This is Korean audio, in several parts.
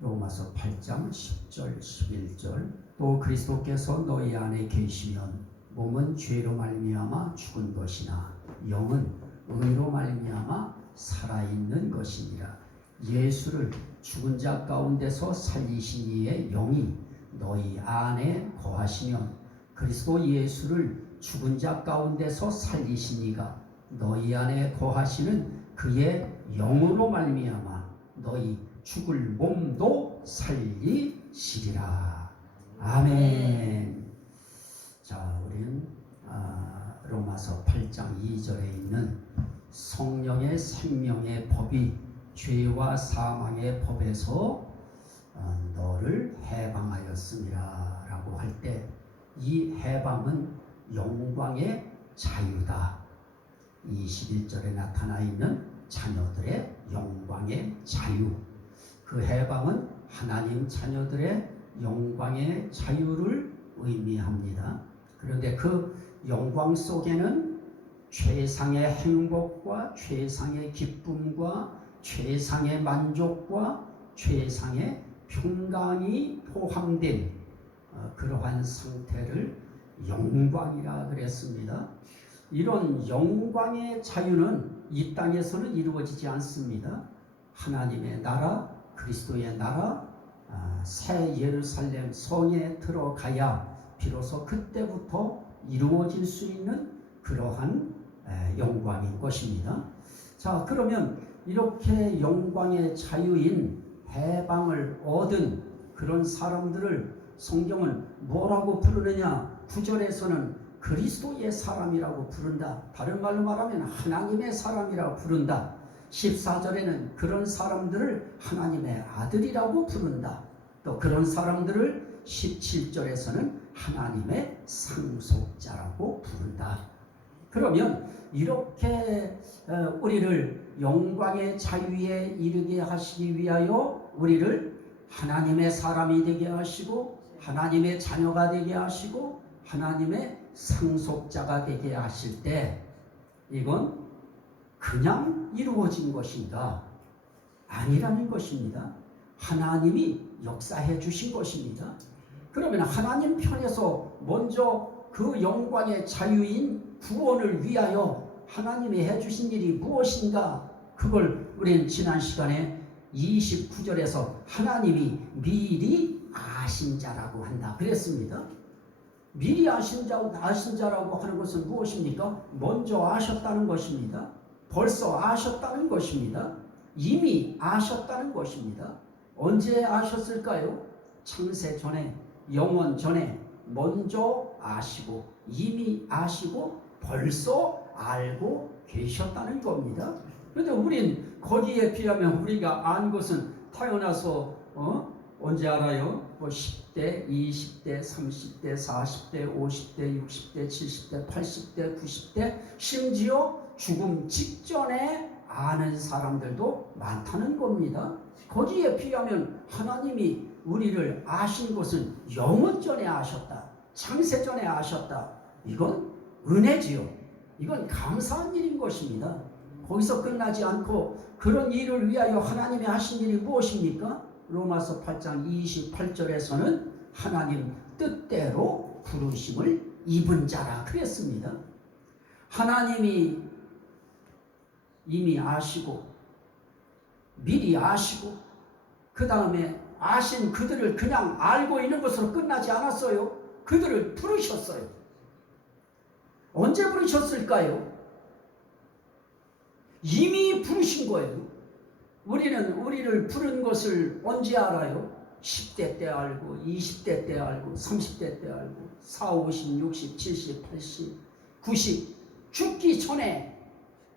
로마서 8장 10절 11절 또 그리스도께서 너희 안에 계시면 몸은 죄로 말미암아 죽은 것이나 영은 의로 말미암아 살아있는 것이니라. 예수를 죽은 자 가운데서 살리신 이의 영이 너희 안에 거하시면 그리스도 예수를 죽은 자 가운데서 살리신 이가 너희 안에 거하시는 그의 영으로 말미암아 너희 죽을 몸도 살리시리라. 아멘. 자, 우리는 로마서 8장 2절에 있는 성령의 생명의 법이 죄와 사망의 법에서 너를 해방하였습니다 라고 할 때 이 해방은 영광의 자유다. 21절에 나타나 있는 자녀들의 영광의 자유, 그 해방은 하나님 자녀들의 영광의 자유를 의미합니다. 그런데 그 영광 속에는 최상의 행복과 최상의 기쁨과 최상의 만족과 최상의 평강이 포함된 그러한 상태를 영광이라 그랬습니다. 이런 영광의 자유는 이 땅에서는 이루어지지 않습니다. 하나님의 나라, 그리스도의 나라, 새 예루살렘 성에 들어가야 비로소 그때부터 이루어질 수 있는 그러한 영광인 것입니다. 자, 그러면 이렇게 영광의 자유인 해방을 얻은 그런 사람들을 성경은 뭐라고 부르느냐? 9절에서는 그리스도의 사람이라고 부른다. 다른 말로 말하면 하나님의 사람이라고 부른다. 14절에는 그런 사람들을 하나님의 아들이라고 부른다. 또 그런 사람들을 17절에서는 하나님의 상속자라고 부른다. 그러면 이렇게 우리를 영광의 자유에 이르게 하시기 위하여 우리를 하나님의 사람이 되게 하시고 하나님의 자녀가 되게 하시고 하나님의 상속자가 되게 하실 때 이건 그냥 이루어진 것인가? 아니라는 것입니다. 하나님이 역사해 주신 것입니다. 그러면 하나님 편에서 먼저 그 영광의 자유인 구원을 위하여 하나님이 해 주신 일이 무엇인가? 그걸 우리는 지난 시간에 29절에서 하나님이 미리 아신 자라고 한다 그랬습니다. 미리 아신 자라고 하는 것은 무엇입니까? 먼저 아셨다는 것입니다. 벌써 아셨다는 것입니다. 이미 아셨다는 것입니다. 언제 아셨을까요? 창세 전에, 영원 전에 먼저 아시고 이미 아시고 벌써 알고 계셨다는 겁니다. 그런데 우린 거기에 비하면 우리가 안 것은 태어나서 언제 알아요? 뭐 10대, 20대, 30대, 40대, 50대, 60대, 70대, 80대, 90대 심지어 죽음 직전에 아는 사람들도 많다는 겁니다. 거기에 비하면 하나님이 우리를 아신 것은 영원 전에 아셨다. 창세 전에 아셨다. 이건 은혜지요. 이건 감사한 일인 것입니다. 거기서 끝나지 않고 그런 일을 위하여 하나님이 하신 일이 무엇입니까? 로마서 8장 28절에서는 하나님 뜻대로 부르심을 입은 자라 그랬습니다. 하나님이 이미 아시고 미리 아시고 그 다음에 아신 그들을 그냥 알고 있는 것으로 끝나지 않았어요. 그들을 부르셨어요. 언제 부르셨을까요? 이미 부르신 거예요. 우리는 우리를 부른 것을 언제 알아요? 10대 때 알고 20대 때 알고 30대 때 알고 40, 50, 60, 70, 80, 90 죽기 전에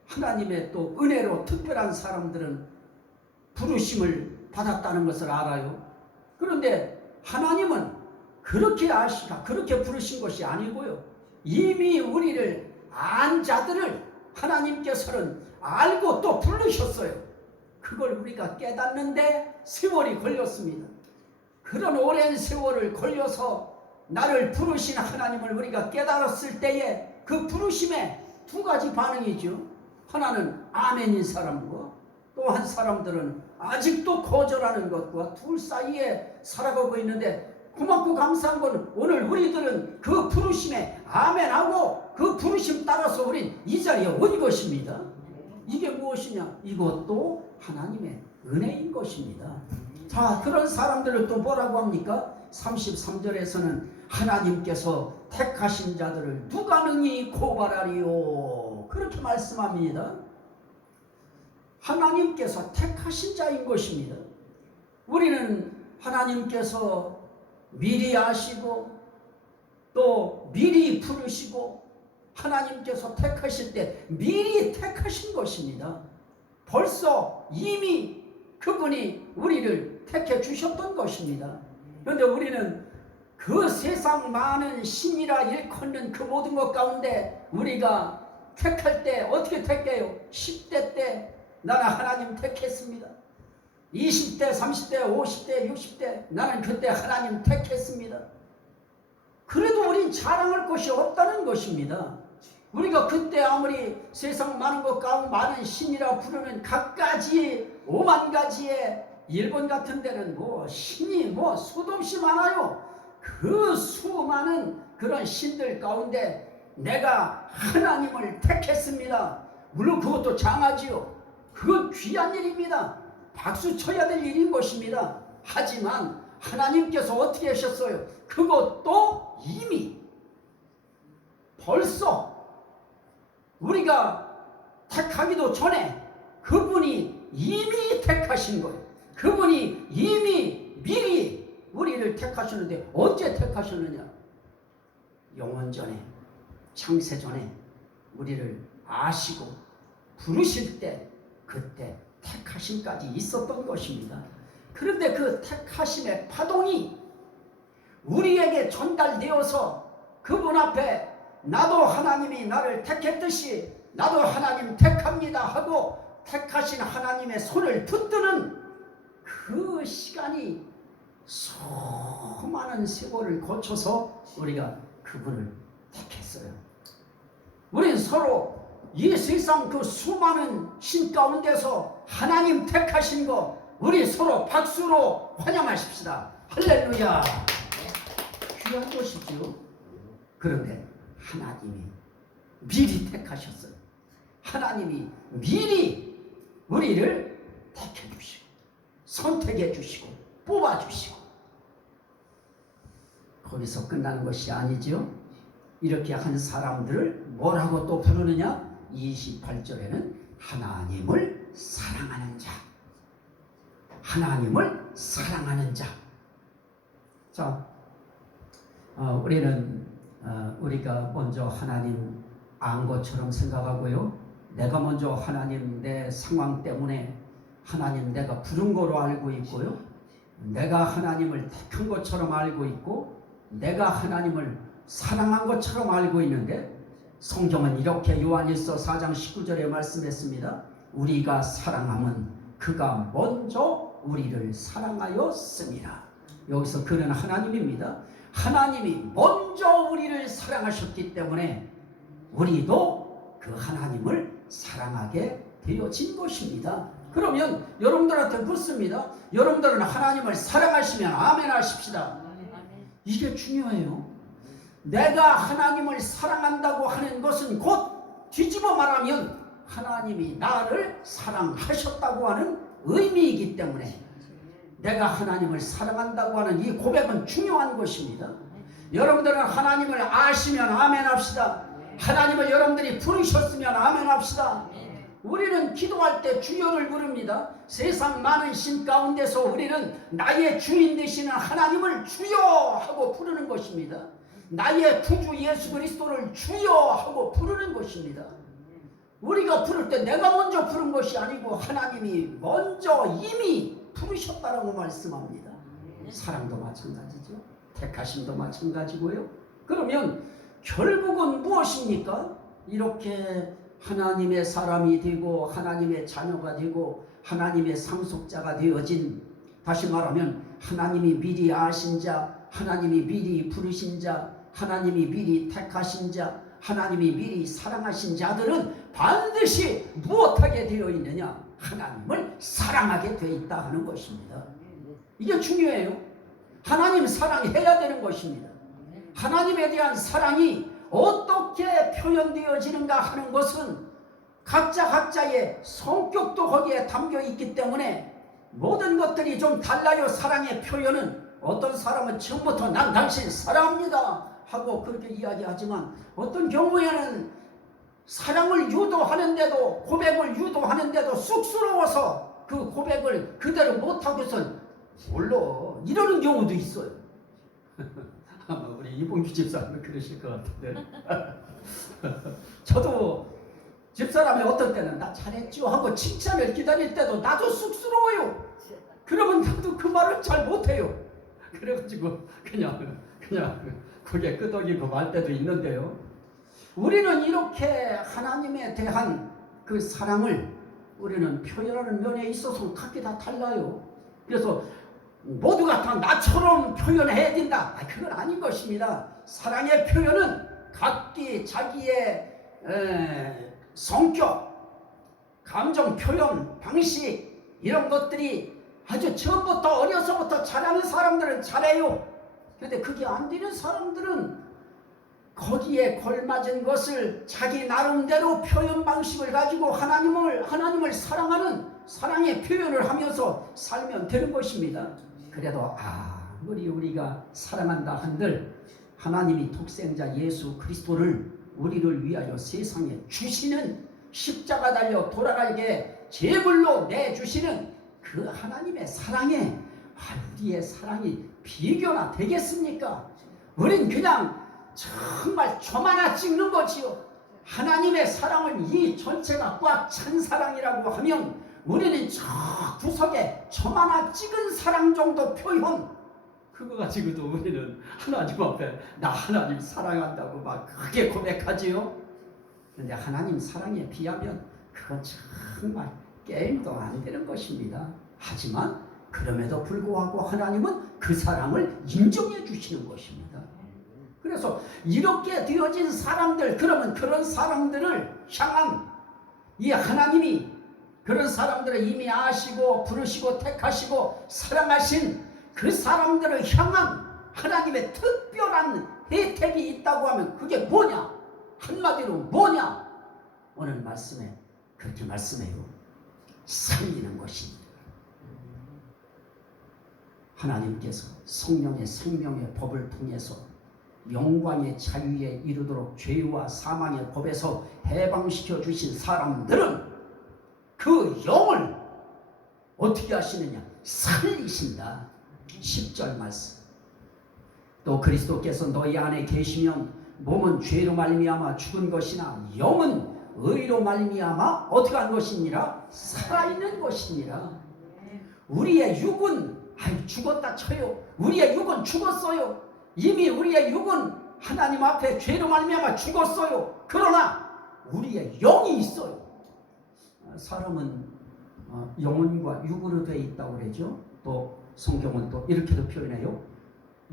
하나님의 또 은혜로 특별한 사람들은 부르심을 받았다는 것을 알아요. 그런데 하나님은 그렇게 아시가 그렇게 부르신 것이 아니고요. 이미 우리를 안 자들을 하나님께서는 알고 또 부르셨어요. 그걸 우리가 깨닫는데 세월이 걸렸습니다. 그런 오랜 세월을 걸려서 나를 부르신 하나님을 우리가 깨달았을 때에 그 부르심에 두 가지 반응이죠. 하나는 아멘인 사람과 또한 사람들은 아직도 거절하는 것과 둘 사이에 살아가고 있는데, 고맙고 감사한 건 오늘 우리들은 그 부르심에 아멘하고 그 부르심 따라서 우린 이 자리에 온 것입니다. 이게 무엇이냐? 이것도 하나님의 은혜인 것입니다. 자, 그런 사람들을 또 뭐라고 합니까? 33절에서는 하나님께서 택하신 자들을 누가 능히 고발하리요? 그렇게 말씀합니다. 하나님께서 택하신 자인 것입니다. 우리는 하나님께서 미리 아시고 또 미리 부르시고 하나님께서 택하실 때 미리 택하신 것입니다. 벌써 이미 그분이 우리를 택해 주셨던 것입니다. 그런데 우리는 그 세상 많은 신이라 일컫는 그 모든 것 가운데 우리가 택할 때 어떻게 택해요? 10대 때 나는 하나님 택했습니다. 20대, 30대, 50대, 60대 나는 그때 하나님 택했습니다. 그래도 우린 자랑할 것이 없다는 것입니다. 우리가 그때 아무리 세상 많은 것 가운데 많은 신이라 부르는 각가지 5만 가지의 일본 같은 데는 뭐 신이 뭐 수도 없이 많아요. 그 수많은 그런 신들 가운데 내가 하나님을 택했습니다. 물론 그것도 장하지요. 그건 귀한 일입니다. 박수 쳐야 될 일인 것입니다. 하지만 하나님께서 어떻게 하셨어요? 그것도 이미 벌써 우리가 택하기도 전에 그분이 이미 택하신 거예요. 그분이 이미 미리 우리를 택하셨는데 언제 택하셨느냐? 영원 전에, 창세 전에 우리를 아시고 부르실 때 그때 택하심까지 있었던 것입니다. 그런데 그 택하심의 파동이 우리에게 전달되어서 그분 앞에 나도 하나님이 나를 택했듯이 나도 하나님 택합니다 하고 택하신 하나님의 손을 붙드는 그 시간이 수많은 세월을 거쳐서 우리가 그분을 택했어요. 우린 서로 이 세상 그 수많은 신 가운데서 하나님 택하신 거 우리 서로 박수로 환영하십시다. 할렐루야. 귀한 것이죠. 그런데 하나님이 미리 택하셨어요. 하나님이 미리 우리를 택해 주시고 선택해 주시고 뽑아 주시고 거기서 끝나는 것이 아니죠. 이렇게 한 사람들을 뭐라고 또 부르느냐? 28절에는 하나님을 사랑하는 자. 하나님을 사랑하는 자. 자, 우리는 우리가 먼저 하나님 안 것처럼 생각하고요. 내가 먼저 하나님 내 상황 때문에 하나님 내가 부른 거로 알고 있고요. 내가 하나님을 택한 것처럼 알고 있고 내가 하나님을 사랑한 것처럼 알고 있는데 성경은 이렇게 요한일서 4장 19절에 말씀했습니다. 우리가 사랑함은 그가 먼저 우리를 사랑하였습니다. 여기서 그는 하나님입니다. 하나님이 먼저 우리를 사랑하셨기 때문에 우리도 그 하나님을 사랑하게 되어진 것입니다. 그러면 여러분들한테 묻습니다. 여러분들은 하나님을 사랑하시면 아멘 하십시다. 이게 중요해요. 내가 하나님을 사랑한다고 하는 것은 곧 뒤집어 말하면 하나님이 나를 사랑하셨다고 하는 의미이기 때문에 내가 하나님을 사랑한다고 하는 이 고백은 중요한 것입니다. 여러분들은 하나님을 아시면 아멘 합시다. 하나님을 여러분들이 부르셨으면 아멘 합시다. 우리는 기도할 때 주여를 부릅니다. 세상 많은 신 가운데서 우리는 나의 주인 되시는 하나님을 주여 하고 부르는 것입니다. 나의 구주 예수 그리스도를 주여 하고 부르는 것입니다. 우리가 부를 때 내가 먼저 부른 것이 아니고 하나님이 먼저 이미 부르셨다라고 말씀합니다. 사랑도 마찬가지죠. 택하심도 마찬가지고요. 그러면 결국은 무엇입니까? 이렇게 하나님의 사람이 되고 하나님의 자녀가 되고 하나님의 상속자가 되어진, 다시 말하면 하나님이 미리 아신 자, 하나님이 미리 부르신 자, 하나님이 미리 택하신 자, 하나님이 미리 사랑하신 자들은 반드시 무엇하게 되어 있느냐? 하나님을 사랑하게 돼 있다 하는 것입니다. 이게 중요해요. 하나님 사랑해야 되는 것입니다. 하나님에 대한 사랑이 어떻게 표현되어지는가 하는 것은 각자의 성격도 거기에 담겨 있기 때문에 모든 것들이 좀 달라요. 사랑의 표현은 어떤 사람은 처음부터 난 당신 사랑합니다 하고 그렇게 이야기하지만 어떤 경우에는 사랑을 유도하는데도 고백을 유도하는데도 쑥스러워서 그 고백을 그대로 못하고서 물론 이러는 경우도 있어요. 아마 우리 이봉규 집사님은 그러실 것 같은데 저도 집사람이 어떤 때는 나 잘했죠 하고 칭찬을 기다릴 때도 나도 쑥스러워요. 그러면 나도 그 말을 잘 못해요. 그래가지고 그냥 고개 끄덕이고 말 때도 있는데요. 우리는 이렇게 하나님에 대한 그 사랑을 우리는 표현하는 면에 있어서 각기 다 달라요. 그래서 모두가 다 나처럼 표현해야 된다. 그건 아닌 것입니다. 사랑의 표현은 각기 자기의 성격, 감정 표현 방식 이런 것들이 아주 처음부터 어려서부터 잘하는 사람들은 잘해요. 그런데 그게 안 되는 사람들은 거기에 걸맞은 것을 자기 나름대로 표현 방식을 가지고 하나님을 사랑하는 사랑의 표현을 하면서 살면 되는 것입니다. 그래도 아무리 우리가 사랑한다 한들 하나님이 독생자 예수 그리스도를 우리를 위하여 세상에 주시는 십자가 달려 돌아가게 제물로 내주시는 그 하나님의 사랑에 우리의 사랑이 비교나 되겠습니까? 우린 그냥 정말 점 하나 찍는 거지요. 하나님의 사랑은 이 전체가 꽉 찬 사랑이라고 하면 우리는 저 구석에 점 하나 찍은 사랑 정도 표현 그거 가지고도 우리는 하나님 앞에 나 하나님 사랑한다고 막 크게 고백하지요. 그런데 하나님 사랑에 비하면 그건 정말 게임도 안 되는 것입니다. 하지만 그럼에도 불구하고 하나님은 그 사랑을 인정해 주시는 것입니다. 그래서 이렇게 되어진 사람들, 그러면 그런 사람들을 향한 이 하나님이 그런 사람들을 이미 아시고 부르시고 택하시고 사랑하신 그 사람들을 향한 하나님의 특별한 혜택이 있다고 하면 그게 뭐냐? 한마디로 뭐냐? 오늘 말씀에 그렇게 말씀해요. 살리는 것입니다. 하나님께서 성령의 생명의 법을 통해서 영광의 자유에 이르도록 죄와 사망의 법에서 해방시켜 주신 사람들은 그 영을 어떻게 하시느냐? 살리신다. 10절 말씀. 또 그리스도께서 너희 안에 계시면 몸은 죄로 말미암아 죽은 것이나 영은 의로 말미암아 어떻게 한 것이니라? 살아있는 것이니라. 우리의 육은 죽었다 쳐요. 우리의 육은 죽었어요. 이미 우리의 육은 하나님 앞에 죄로 말미암아 죽었어요. 그러나 우리의 영이 있어요. 사람은 영혼과 육으로 되어 있다고 그러죠. 또 성경은 또 이렇게도 표현해요.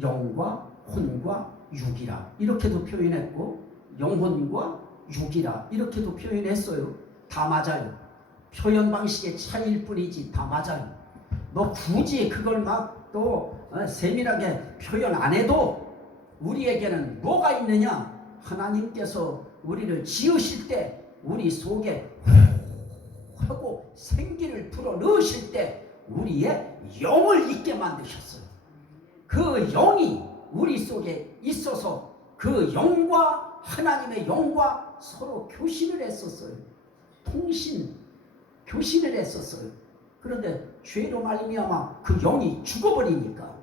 영과 혼과 육이라 이렇게도 표현했고 영혼과 육이라 이렇게도 표현했어요. 다 맞아요. 표현 방식의 차이일 뿐이지 다 맞아요. 뭐 굳이 그걸 막 또 세밀하게 표현 안 해도 우리에게는 뭐가 있느냐? 하나님께서 우리를 지으실 때 우리 속에 하고 생기를 불어 넣으실 때 우리의 영을 있게 만드셨어요. 그 영이 우리 속에 있어서 그 영과 하나님의 영과 서로 교신을 했었어요. 교신을 했었어요. 그런데 죄로 말미암아 그 영이 죽어버리니까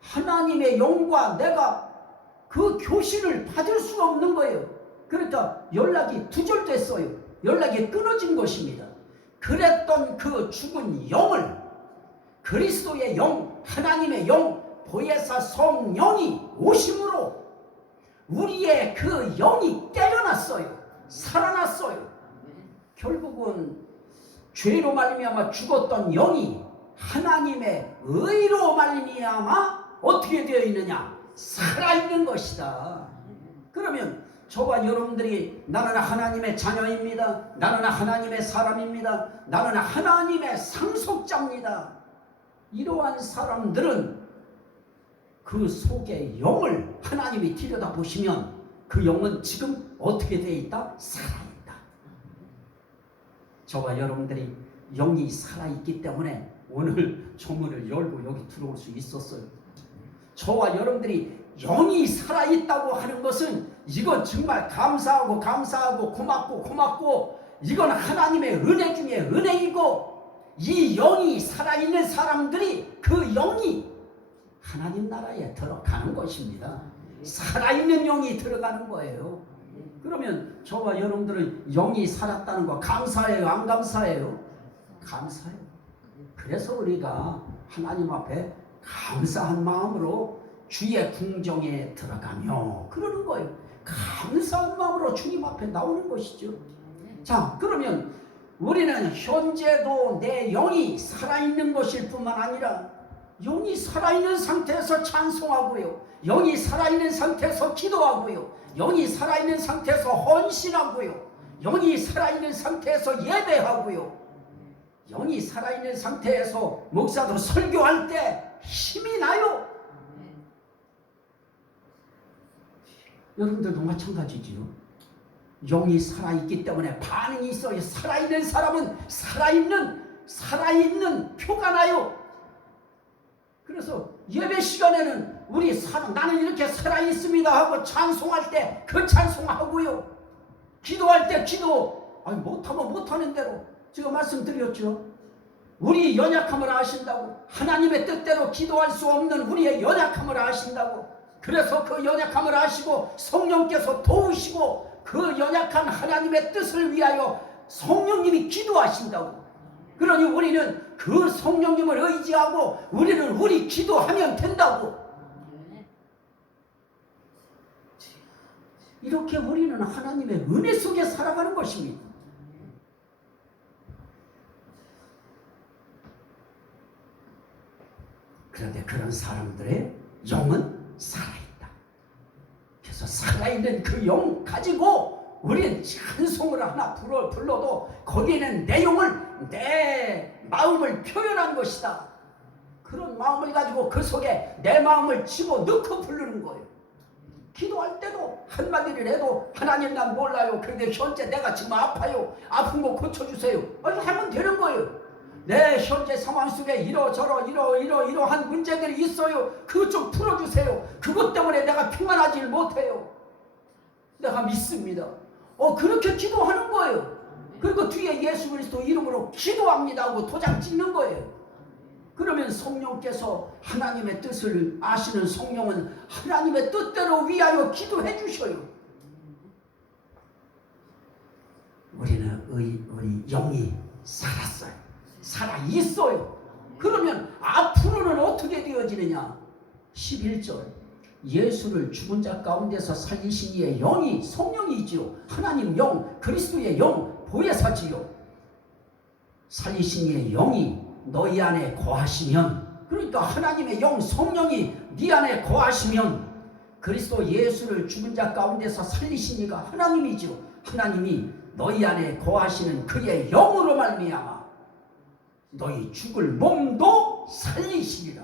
하나님의 영과 내가 그 교신을 받을 수가 없는 거예요. 그러니까 연락이 두절됐어요. 연락이 끊어진 것입니다. 그랬던 그 죽은 영을 그리스도의 영, 하나님의 영, 보혜사 성령이 오심으로 우리의 그 영이 깨어났어요. 살아났어요. 결국은 죄로 말미암아 죽었던 영이 하나님의 의로 말미암아 어떻게 되어 있느냐? 살아있는 것이다. 그러면 저와 여러분들이 나는 하나님의 자녀입니다. 나는 하나님의 사람입니다. 나는 하나님의 상속자입니다. 이러한 사람들은 그 속에 영을 하나님이 들여다보시면 그 영은 지금 어떻게 되어 있다? 살아있다. 저와 여러분들이 영이 살아있기 때문에 오늘 조문을 열고 여기 들어올 수 있었어요. 저와 여러분들이 영이 살아있다고 하는 것은 이건 정말 감사하고 고맙고 이건 하나님의 은혜 중에 은혜이고, 이 영이 살아있는 사람들이 그 영이 하나님 나라에 들어가는 것입니다. 살아있는 영이 들어가는 거예요. 그러면 저와 여러분들은 영이 살았다는 거 감사해요? 안 감사해요? 감사해요. 그래서 우리가 하나님 앞에 감사한 마음으로 주의 궁정에 들어가며 그러는 거예요. 감사한 마음으로 주님 앞에 나오는 것이죠. 자, 그러면 우리는 현재도 내 영이 살아있는 것일 뿐만 아니라 영이 살아있는 상태에서 찬송하고요, 영이 살아있는 상태에서 기도하고요, 영이 살아있는 상태에서 헌신하고요, 영이 살아있는 상태에서 예배하고요, 영이 살아있는 상태에서 목사도 설교할 때 힘이 나요. 여러분들도 마찬가지지요. 영이 살아있기 때문에 반응이 있어요. 살아있는 사람은 살아있는 표가 나요. 그래서 예배 시간에는 나는 이렇게 살아있습니다 하고 찬송할 때 그 찬송하고요, 기도할 때 기도, 못하면 못하는 대로 제가 말씀드렸죠. 우리 연약함을 아신다고, 하나님의 뜻대로 기도할 수 없는 우리의 연약함을 아신다고, 그래서 그 연약함을 아시고 성령께서 도우시고 그 연약한 하나님의 뜻을 위하여 성령님이 기도하신다고. 그러니 우리는 그 성령님을 의지하고 우리 기도하면 된다고. 이렇게 우리는 하나님의 은혜 속에 살아가는 것입니다. 그런데 그런 사람들의 영은 살아있다. 그래서 살아있는 그 영 가지고 우리는 찬송을 하나 불러도 거기에는 내 마음을 표현한 것이다. 그런 마음을 가지고 그 속에 내 마음을 집어넣고 부르는 거예요. 기도할 때도 한마디를 해도 하나님 난 몰라요. 그런데 현재 내가 지금 아파요. 아픈 거 고쳐주세요. 하면 되는 거예요. 내 현재 상황 속에 이러한 문제들이 있어요. 그것 좀 풀어주세요. 그것 때문에 내가 평안하지 못해요. 내가 믿습니다. 그렇게 기도하는 거예요. 그리고 뒤에 예수 그리스도 이름으로 기도합니다 하고 도장 찍는 거예요. 그러면 성령께서 하나님의 뜻을 아시는 성령은 하나님의 뜻대로 위하여 기도해 주셔요. 우리 영이 살았어요. 살아있어요. 그러면 앞으로는 어떻게 되어지느냐? 11절 예수를 죽은 자 가운데서 살리신 이의 영이 성령이지요. 하나님 영, 그리스도의 영, 보혜사지요. 살리신 이의 영이 너희 안에 거하시면, 그러니까 하나님의 영, 성령이 네 안에 거하시면 그리스도 예수를 죽은 자 가운데서 살리신 이가 하나님이지요. 하나님이 너희 안에 거하시는 그의 영으로 말미암아 너희 죽을 몸도 살리시리라.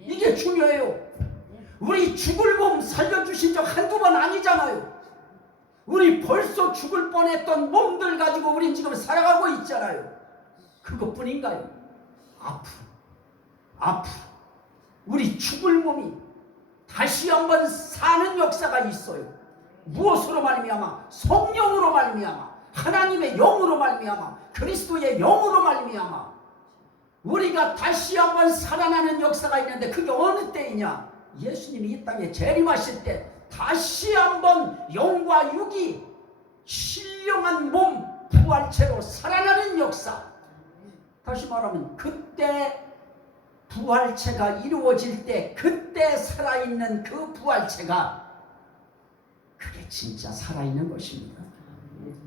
이게 중요해요. 우리 죽을 몸 살려주신 적 한두 번 아니잖아요. 우리 벌써 죽을 뻔했던 몸들 가지고 우린 지금 살아가고 있잖아요. 그것뿐인가요? 앞으로 우리 죽을 몸이 다시 한번 사는 역사가 있어요. 무엇으로 말미암아? 성령으로 말미암아, 하나님의 영으로 말미암아, 그리스도의 영으로 말미암아 우리가 다시 한번 살아나는 역사가 있는데, 그게 어느 때이냐? 예수님이 이 땅에 재림하실 때 다시 한번 영과 육이 신령한 몸 부활체로 살아나는 역사. 다시 말하면 그때 부활체가 이루어질 때, 그때 살아있는 그 부활체가 그게 진짜 살아있는 것입니다.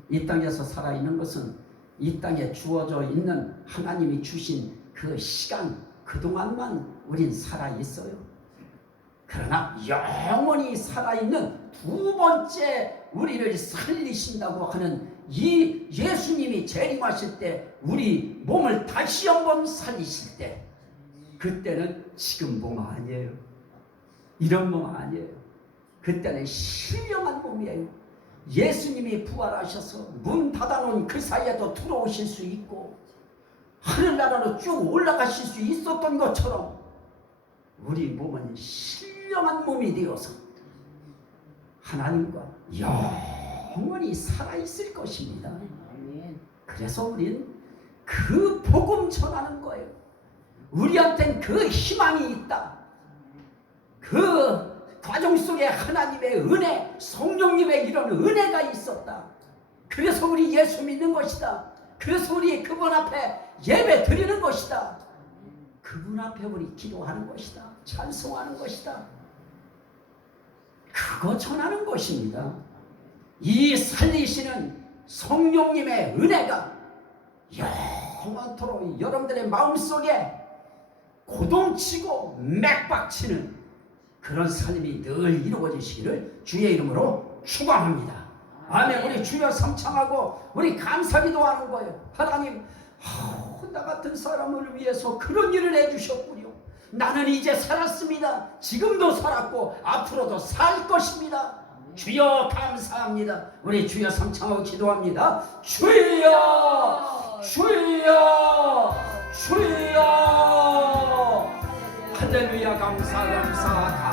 이 땅에서 살아있는 것은 이 땅에 주어져 있는 하나님이 주신 그 시간, 그동안만 우린 살아있어요. 그러나 영원히 살아있는 두 번째 우리를 살리신다고 하는 이 예수님이 재림하실 때 우리 몸을 다시 한번 살리실 때 그때는 지금 몸 아니에요. 이런 몸 아니에요. 그때는 신령한 몸이에요. 예수님이 부활하셔서 문 닫아놓은 그 사이에도 들어오실 수 있고 하늘나라로 쭉 올라가실 수 있었던 것처럼 우리 몸은 신령한 몸이 되어서 하나님과 영원히 살아있을 것입니다. 그래서 우린 그 복음 전하는 거예요. 우리한텐 그 희망이 있다. 그 과정 속에 하나님의 은혜, 성령님의 이런 은혜가 있었다. 그래서 우리 예수 믿는 것이다. 그래서 우리 그분 앞에 예배 드리는 것이다. 그분 앞에 우리 기도하는 것이다. 찬송하는 것이다. 그거 전하는 것입니다. 이 살리시는 성령님의 은혜가 영원토록 여러분들의 마음속에 고동치고 맥박치는 그런 삶이 늘 이루어지시기를 주의 이름으로 축원합니다. 아멘. 우리 주여 삼창하고 우리 감사기도하는 거예요. 하나님, 나 같은 사람을 위해서 그런 일을 해주셨군요. 나는 이제 살았습니다. 지금도 살았고 앞으로도 살 것입니다. 주여 감사합니다. 우리 주여 삼창하고 기도합니다. 주여, 주여, 주여. 할렐루야. 감사 감사.